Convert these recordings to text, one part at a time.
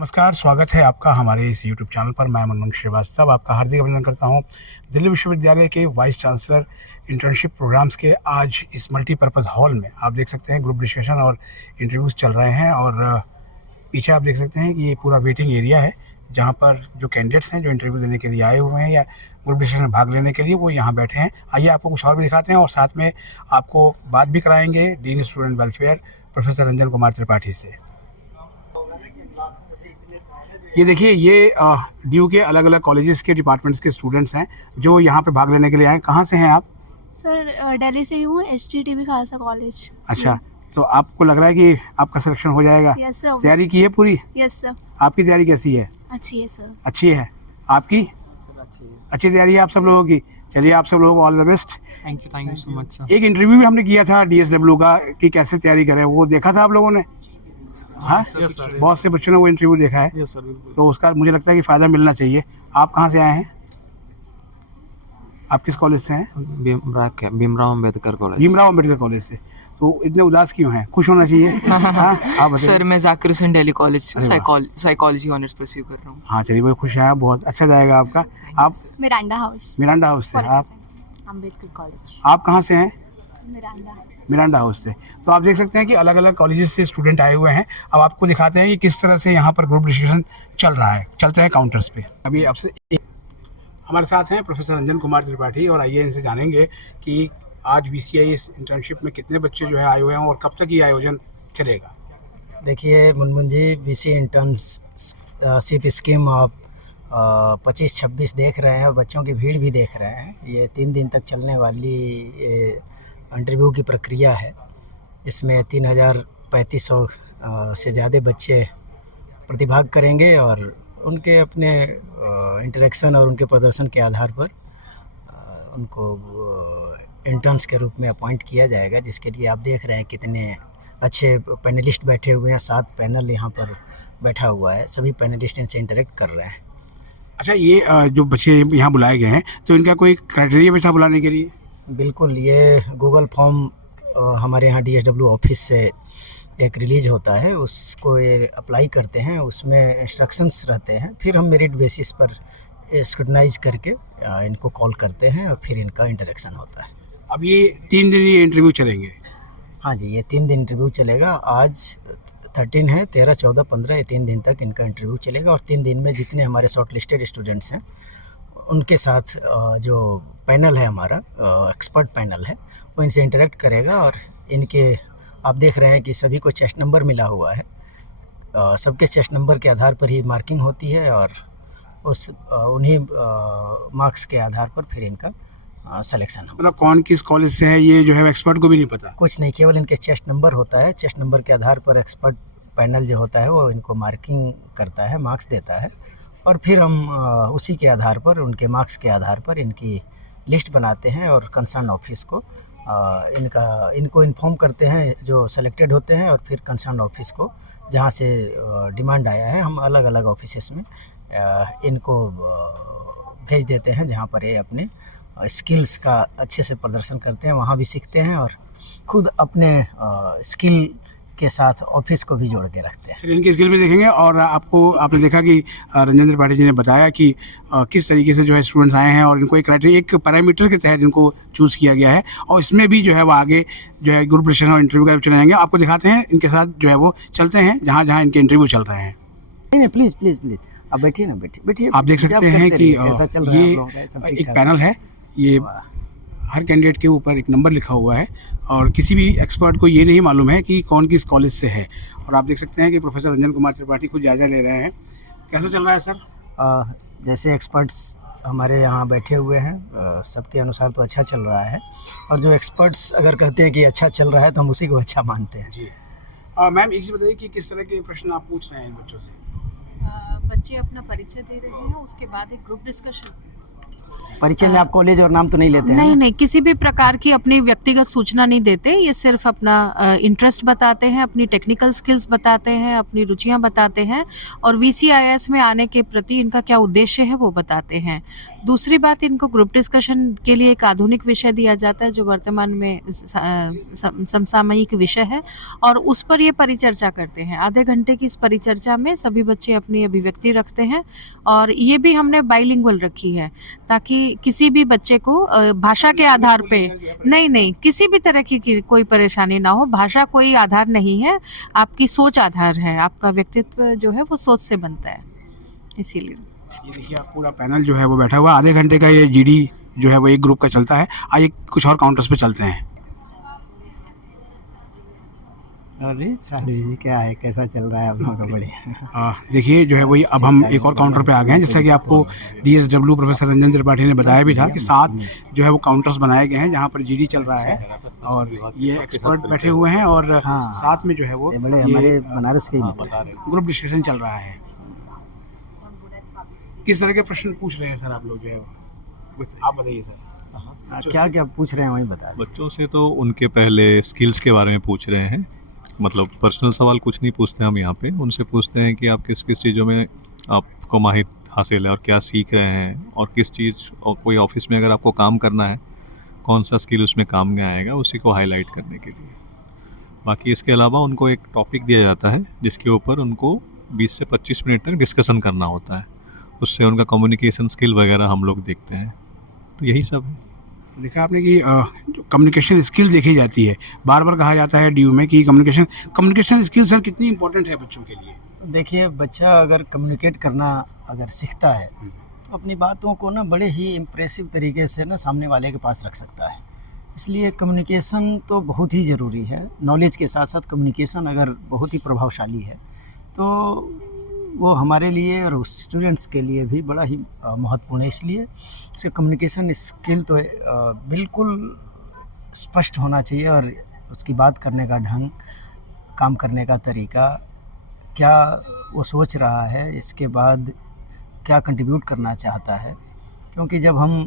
नमस्कार, स्वागत है आपका हमारे इस यूट्यूब चैनल पर। मैं मनमोहन श्रीवास्तव आपका हार्दिक अभिनंदन करता हूं। दिल्ली विश्वविद्यालय के वाइस चांसलर इंटर्नशिप प्रोग्राम्स के आज इस मल्टीपर्पज़ हॉल में आप देख सकते हैं ग्रुप डिस्कशन और इंटरव्यूज़ चल रहे हैं। और पीछे आप देख सकते हैं कि ये पूरा वेटिंग एरिया है, जहाँ पर जो कैंडिडेट्स हैं जो इंटरव्यू देने के लिए आए हुए हैं या ग्रुप डिस्कशन में भाग लेने के लिए, वो यहाँ बैठे हैं। आइए आपको कुछ और भी दिखाते हैं और साथ में आपको बात भी कराएंगे dean student welfare professor Ranjan Kumar Tripathi से। ये देखिए, ये ड्यू के अलग अलग कॉलेजेस के डिपार्टमेंट्स के स्टूडेंट्स हैं जो यहाँ पे भाग लेने के लिए आए हैं। कहाँ से हैं आप? सर दिल्ली से ही हूँ, STTB खालसा कॉलेज। अच्छा, तो आपको लग रहा है कि आपका सिलेक्शन हो जाएगा? Yes sir. तैयारी की है पूरी? Yes sir. आपकी तैयारी कैसी है? अच्छी है सर। अच्छी है। आपकी? अच्छी तैयारी है आप सब लोगों की। चलिए, आप सब लोगों को all the best. Thank you so much sir. एक इंटरव्यू भी हमने किया था DSW का कि कैसे तैयारी करें, वो देखा था आप लोगों ने? हाँ, बहुत से बच्चों ने वो इंटरव्यू देखा है। यस सर, बिल्कुल। तो उसका मुझे लगता है कि फ़ायदा मिलना चाहिए। आप कहाँ से आए हैं? आप किस कॉलेज से हैं? भीमराव अम्बेडकर कॉलेज। भीमराव अम्बेडकर कॉलेज से। तो इतने उदास क्यों हैं? खुश होना चाहिए। हाँ, आप बताइए। सर मैं जाकिर हुसैन दिल्ली कॉलेज से अरे वाह। साइकोलॉजी ऑनर्स परस्यू कर रहा हूँ। हाँ, चलिए, बहुत खुश हैं आप, बहुत अच्छा जाएगा आपका। आप मिरांडा हाउस। मिरांडा हाउस से। आप अम्बेडकर कॉलेज। आप कहाँ से हैं? Miranda house. मिरांडा हाउस से। तो आप देख सकते हैं कि अलग अलग कॉलेजेस से स्टूडेंट आए हुए हैं। अब आपको दिखाते हैं कि किस तरह से यहाँ पर ग्रुप डिस्कशन चल रहा है। चलते हैं काउंटर्स पे। अभी आपसे हमारे साथ हैं प्रोफेसर रंजन कुमार त्रिपाठी, और आइए इनसे जानेंगे कि आज VCI इस इंटर्नशिप में कितने बच्चे जो है आए हुए हैं और कब तक ये आयोजन चलेगा। देखिए मुनमुन जी, VCI इंटर्नशिप स्कीम आप 25-26 देख रहे हैं और बच्चों की भीड़ भी देख रहे हैं। ये 3 दिन तक चलने वाली इंटरव्यू की प्रक्रिया है। इसमें 3,3500 से ज़्यादा बच्चे प्रतिभाग करेंगे और उनके अपने इंटरेक्शन और उनके प्रदर्शन के आधार पर उनको इंटर्न्स के रूप में अपॉइंट किया जाएगा, जिसके लिए आप देख रहे हैं कितने अच्छे पैनलिस्ट बैठे हुए हैं। 7 पैनल यहाँ पर बैठा हुआ है, सभी पैनलिस्ट इनसे इंटरेक्ट कर रहे हैं। अच्छा, ये जो बच्चे यहाँ बुलाए गए हैं, तो इनका कोई क्राइटेरिया भी था बुलाने के लिए? बिल्कुल, ये गूगल फॉर्म हमारे यहाँ DSW ऑफिस से एक रिलीज होता है, उसको ये अप्लाई करते हैं, उसमें इंस्ट्रक्शंस रहते हैं। फिर हम मेरिट बेसिस पर स्क्रूटनाइज करके इनको कॉल करते हैं और फिर इनका इंटरेक्शन होता है। अब ये 3 दिन ये इंटरव्यू चलेंगे? हाँ जी, ये 3 दिन इंटरव्यू चलेगा। आज 13 है, 13, 14, 15 ये 3 दिन तक इनका इंटरव्यू चलेगा। और 3 दिन में जितने हमारे शॉर्ट लिस्टेड स्टूडेंट्स हैं उनके साथ जो पैनल है हमारा, एक्सपर्ट पैनल है, वो इनसे इंटरेक्ट करेगा। और इनके आप देख रहे हैं कि सभी को चेस्ट नंबर मिला हुआ है। सबके चेस्ट नंबर के आधार पर ही मार्किंग होती है और उस उन्हीं मार्क्स के आधार पर फिर इनका सिलेक्शन होगा। मतलब कौन किस कॉलेज से है ये जो है एक्सपर्ट को भी नहीं पता? कुछ नहीं, केवल इनके चेस्ट नंबर होता है। चेस्ट नंबर के आधार पर एक्सपर्ट पैनल जो होता है वो इनको मार्किंग करता है, मार्क्स देता है, और फिर हम उसी के आधार पर, उनके मार्क्स के आधार पर इनकी लिस्ट बनाते हैं और कंसर्न ऑफिस को इनको इन्फॉर्म करते हैं जो सेलेक्टेड होते हैं। और फिर कंसर्न ऑफिस को जहाँ से डिमांड आया है, हम अलग अलग ऑफिसेस में इनको भेज देते हैं, जहाँ पर ये अपने स्किल्स का अच्छे से प्रदर्शन करते हैं। वहाँ भी सीखते हैं और खुद अपने स्किल के साथ ऑफिस को भी जोड़ के रखते हैं। फिर इनकी स्किल भी देखेंगे। और आपने देखा कि रंजन त्रिपाठी जी ने बताया कि किस तरीके से जो है स्टूडेंट्स आए हैं और इनको एक क्राइटेरिया, एक पैरामीटर के तहत इनको चूज़ किया गया है। और इसमें भी जो है वो आगे जो है ग्रुप डिस्कशन और इंटरव्यू का चलाएंगे। आपको दिखाते हैं, इनके साथ जो है वो चलते हैं जहाँ जहाँ इनके इंटरव्यू चल रहे हैं। नहीं, प्लीज़ प्लीज़ प्लीज़ आप बैठिए ना, बैठिए। आप देख सकते हैं कि ये एक पैनल है। ये हर कैंडिडेट के ऊपर एक नंबर लिखा हुआ है और किसी भी एक्सपर्ट को ये नहीं मालूम है कि कौन किस कॉलेज से है। और आप देख सकते हैं कि प्रोफेसर रंजन कुमार त्रिपाठी खुद जायजा ले रहे हैं। कैसा चल रहा है सर? जैसे एक्सपर्ट्स हमारे यहाँ बैठे हुए हैं, सबके अनुसार तो अच्छा चल रहा है। और जो एक्सपर्ट्स अगर कहते हैं कि अच्छा चल रहा है तो हम उसी को अच्छा मानते हैं। जी। मैम, एक चीज़ बताइए कि किस तरह के प्रश्न आप पूछ रहे हैं इन बच्चों से? बच्चे अपना परिचय दे रहे हैं, उसके बाद एक ग्रुप डिस्कशन परिचय में आप कॉलेज और नाम तो नहीं लेते हैं नहीं ना? नहीं, किसी भी प्रकार की अपनी व्यक्तिगत सूचना नहीं देते। ये सिर्फ अपना इंटरेस्ट बताते हैं, अपनी टेक्निकल स्किल्स बताते हैं, अपनी रुचियां बताते हैं और VCIS में आने के प्रति इनका क्या उद्देश्य है वो बताते हैं। दूसरी बात, इनको ग्रुप डिस्कशन के लिए एक आधुनिक विषय दिया जाता है जो वर्तमान में समसामयिक विषय है और उस पर ये परिचर्चा करते हैं। आधे घंटे की इस परिचर्चा में सभी बच्चे अपनी अभिव्यक्ति रखते हैं और ये भी हमने बाइलिंगुअल रखी है ताकि किसी भी बच्चे को भाषा के आधार पे नहीं किसी भी तरह की कोई परेशानी ना हो। भाषा कोई आधार नहीं है, आपकी सोच आधार है। आपका व्यक्तित्व जो है वो सोच से बनता है, इसीलिए। ये देखिए आप पूरा पैनल जो है वो बैठा हुआ है। आधे घंटे का ये GD जो है वो एक ग्रुप का चलता है। आइए कुछ और काउंटर्स पे चलते हैं। अरे सालू जी क्या है, कैसा चल रहा है आप लोगों का? बढ़िया। देखिए जो है वही, अब हम एक और काउंटर पे आ गए हैं। जैसा कि आपको DSW प्रोफेसर रंजन त्रिपाठी ने बताया भी था कि 7 जो है वो काउंटर्स बनाए गए हैं जहाँ पर GD चल रहा है और ये एक्सपर्ट बैठे हुए हैं और हाँ। साथ में जो है वो ये बड़े हमारे बनारस के ही मित्र हैं। ग्रुप डिस्कशन चल रहा है। किस तरह के प्रश्न पूछ रहे हैं सर आप लोग जो है वो? आप बताइए सर। क्या क्या पूछ रहे हैं वही बता दें। बच्चों से तो उनके पहले स्किल्स के बारे में पूछ रहे हैं। मतलब पर्सनल सवाल कुछ नहीं पूछते हम यहाँ पे। उनसे पूछते हैं कि आप किस किस चीज़ों में आपको माहिर हासिल है और क्या सीख रहे हैं और किस चीज़, और कोई ऑफिस में अगर आपको काम करना है कौन सा स्किल उसमें काम में आएगा, उसी को हाईलाइट करने के लिए। बाकी इसके अलावा उनको एक टॉपिक दिया जाता है जिसके ऊपर उनको 20 से 25 मिनट तक डिस्कशन करना होता है। उससे उनका कम्युनिकेशन स्किल वगैरह हम लोग देखते हैं। तो यही सब है। देखा आपने कि जो कम्युनिकेशन स्किल देखी जाती है, बार बार कहा जाता है DU में कि कम्युनिकेशन स्किल सर कितनी इंपॉर्टेंट है बच्चों के लिए? देखिए, बच्चा अगर कम्युनिकेट करना अगर सीखता है तो अपनी बातों को ना बड़े ही इम्प्रेसिव तरीके से ना सामने वाले के पास रख सकता है। इसलिए कम्युनिकेशन तो बहुत ही ज़रूरी है। नॉलेज के साथ साथ कम्युनिकेशन अगर बहुत ही प्रभावशाली है तो वो हमारे लिए और स्टूडेंट्स के लिए भी बड़ा ही महत्वपूर्ण है। इसलिए उसके कम्युनिकेशन स्किल तो बिल्कुल स्पष्ट होना चाहिए और उसकी बात करने का ढंग, काम करने का तरीका, क्या वो सोच रहा है, इसके बाद क्या कंट्रीब्यूट करना चाहता है। क्योंकि जब हम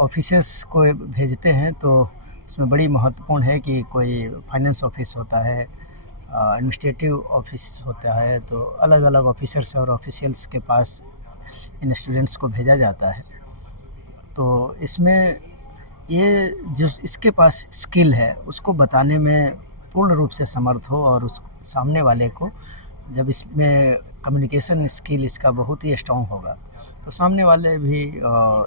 ऑफिसेस को भेजते हैं तो उसमें बड़ी महत्वपूर्ण है कि कोई फाइनेंस ऑफिस होता है, एडमिनिस्ट्रेटिव ऑफिस होता है, तो अलग अलग ऑफिसर्स और ऑफिशियल्स के पास इन स्टूडेंट्स को भेजा जाता है। तो इसमें ये जो इसके पास स्किल है उसको बताने में पूर्ण रूप से समर्थ हो और उस सामने वाले को, जब इसमें कम्युनिकेशन स्किल इसका बहुत ही स्ट्रॉन्ग होगा तो सामने वाले भी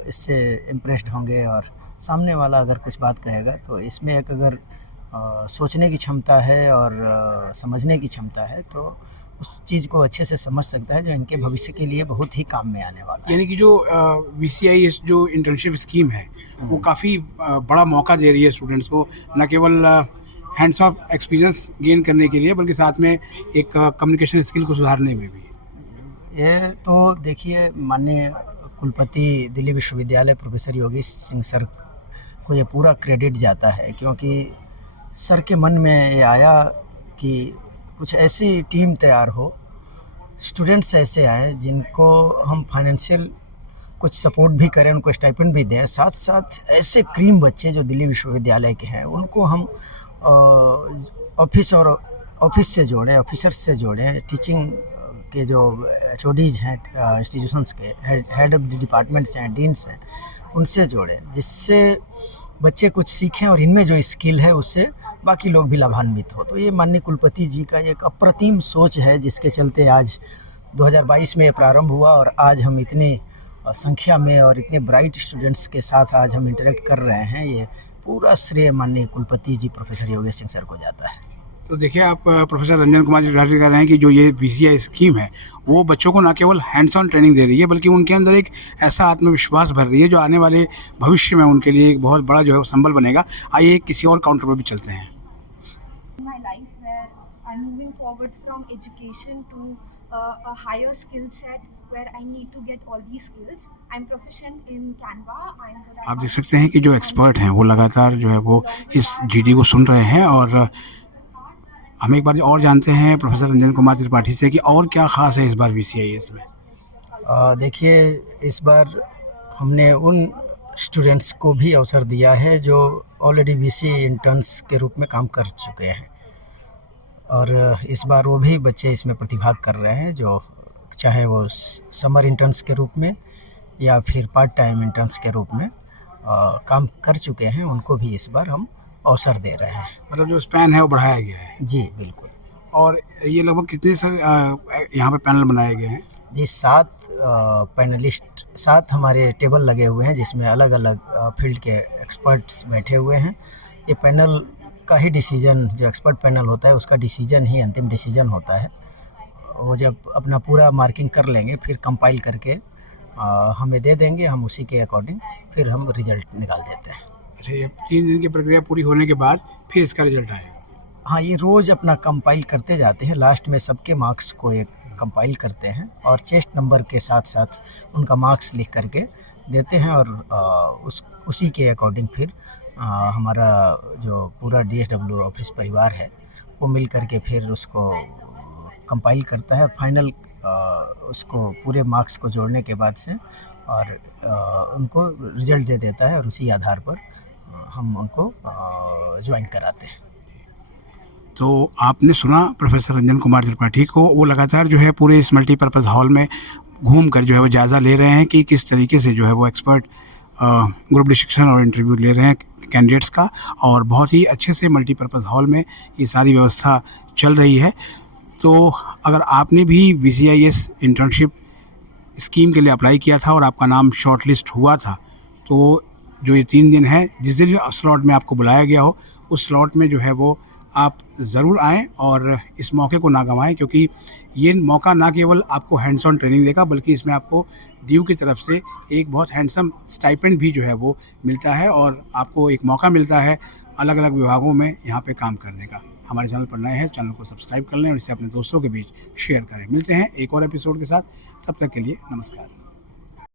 इससे इम्प्रेस्ड होंगे और सामने वाला अगर कुछ बात कहेगा तो इसमें एक अगर सोचने की क्षमता है और समझने की क्षमता है तो उस चीज़ को अच्छे से समझ सकता है जो इनके भविष्य के लिए बहुत ही काम में आने वाला है। यानी कि जो VCIS जो इंटर्नशिप स्कीम है वो काफ़ी बड़ा मौका दे रही है स्टूडेंट्स को, न केवल हैंड्स ऑफ एक्सपीरियंस गेन करने के लिए बल्कि साथ में एक कम्युनिकेशन स्किल को सुधारने में भी। ये तो देखिए, माननीय कुलपति दिल्ली विश्वविद्यालय प्रोफेसर योगेश सिंह सर को ये पूरा क्रेडिट जाता है, क्योंकि सर के मन में ये आया कि कुछ ऐसी टीम तैयार हो, स्टूडेंट्स ऐसे आए जिनको हम फाइनेंशियल कुछ सपोर्ट भी करें, उनको स्टाइपेंड भी दें, साथ साथ ऐसे क्रीम बच्चे जो दिल्ली विश्वविद्यालय के हैं उनको हम ऑफिस से जोड़ें, ऑफिसर्स से जोड़ें, टीचिंग के जो HODs हैं इंस्टीट्यूशंस के, हेड ऑफ द डिपार्टमेंट्स हैं, डीन्स हैं, उनसे जोड़ें, जिससे बच्चे कुछ सीखें और इनमें जो स्किल है उससे बाकी लोग भी लाभान्वित हो। तो ये माननीय कुलपति जी का एक अप्रतिम सोच है जिसके चलते आज 2022 में प्रारंभ हुआ और आज हम इतनी संख्या में और इतने ब्राइट स्टूडेंट्स के साथ आज हम इंटरेक्ट कर रहे हैं। ये पूरा श्रेय माननीय कुलपति जी प्रोफेसर योगेश सिंह सर को जाता है। तो देखिए, आप प्रोफेसर रंजन कुमार त्रिपाठी कह रहे हैं कि जो ये VCI स्कीम है वो बच्चों को न केवल हैंड्स ऑन ट्रेनिंग दे रही है बल्कि उनके अंदर एक ऐसा आत्मविश्वास भर रही है जो आने वाले भविष्य में उनके लिए एक बहुत बड़ा जो है संबल बनेगा। आइए किसी और काउंटर पर भी चलते हैं। My life where I'm moving forward from education to a higher skill set where I need to get all these skills. I'm proficient in Canva. I'm good at आप देख सकते हैं कि जो एक्सपर्ट हैं वो लगातार जो है वो इस GD को सुन रहे हैं और हम एक बार और जानते हैं प्रोफेसर रंजन कुमार त्रिपाठी से कि और क्या ख़ास है इस बार VCIS में। देखिए, इस बार हमने उन स्टूडेंट्स को भी अवसर दिया है जो ऑलरेडी वीसी इंटर्न्स के रूप में काम कर चुके हैं, और इस बार वो भी बच्चे इसमें प्रतिभाग कर रहे हैं, जो चाहे वो समर इंटर्न्स के रूप में या फिर पार्ट टाइम इंटर्न्स के रूप में काम कर चुके हैं, उनको भी इस बार हम अवसर दे रहे हैं। मतलब जो स्पैन है वो बढ़ाया गया है। जी बिल्कुल। और ये लगभग कितने सर यहाँ पे पैनल बनाए गए हैं? जी 7 पैनलिस्ट, 7 हमारे टेबल लगे हुए हैं जिसमें अलग अलग फील्ड के एक्सपर्ट्स बैठे हुए हैं। ये पैनल का ही डिसीजन, जो एक्सपर्ट पैनल होता है उसका डिसीजन ही अंतिम डिसीजन होता है। वो जब अपना पूरा मार्किंग कर लेंगे फिर कंपाइल करके हमें दे देंगे, हम उसी के अकॉर्डिंग फिर हम रिज़ल्ट निकाल देते हैं। अच्छा, ये 3 दिन की प्रक्रिया पूरी होने के बाद फिर इसका रिजल्ट आएगा? हाँ, ये रोज़ अपना कंपाइल करते जाते हैं, लास्ट में सबके मार्क्स को एक कंपाइल करते हैं और चेस्ट नंबर के साथ साथ उनका मार्क्स लिख करके देते हैं, और उसी के अकॉर्डिंग फिर हमारा जो पूरा DSW ऑफिस परिवार है वो मिल करके फिर उसको कंपाइल करता है। फाइनल उसको पूरे मार्क्स को जोड़ने के बाद से और उनको रिज़ल्ट दे देता है, और उसी आधार पर हम उनको ज्वाइन कराते हैं। तो आपने सुना प्रोफेसर रंजन कुमार त्रिपाठी को, वो लगातार जो है पूरे इस मल्टीपर्पज़ हॉल में घूम कर जो है वो जायज़ा ले रहे हैं कि किस तरीके से जो है वो एक्सपर्ट ग्रुप डिस्कशन और इंटरव्यू ले रहे हैं कैंडिडेट्स का, और बहुत ही अच्छे से मल्टीपर्पज़ हॉल में ये सारी व्यवस्था चल रही है। तो अगर आपने भी VCIS इंटर्नशिप स्कीम के लिए अप्लाई किया था और आपका नाम शॉर्ट लिस्ट हुआ था, तो जो ये 3 दिन है, जिस दिन स्लॉट में आपको बुलाया गया हो उस स्लॉट में जो है वो आप ज़रूर आएँ और इस मौके को ना गंवाएं, क्योंकि ये मौका ना केवल आपको हैंड्स ऑन ट्रेनिंग देगा बल्कि इसमें आपको DU की तरफ से एक बहुत हैंडसम स्टाइपेंड भी जो है वो मिलता है, और आपको एक मौका मिलता है अलग अलग विभागों में यहाँ पे काम करने का। हमारे चैनल पर नए हैं, चैनल को सब्सक्राइब कर लें और इसे अपने दोस्तों के बीच शेयर करें। मिलते हैं एक और एपिसोड के साथ, तब तक के लिए नमस्कार।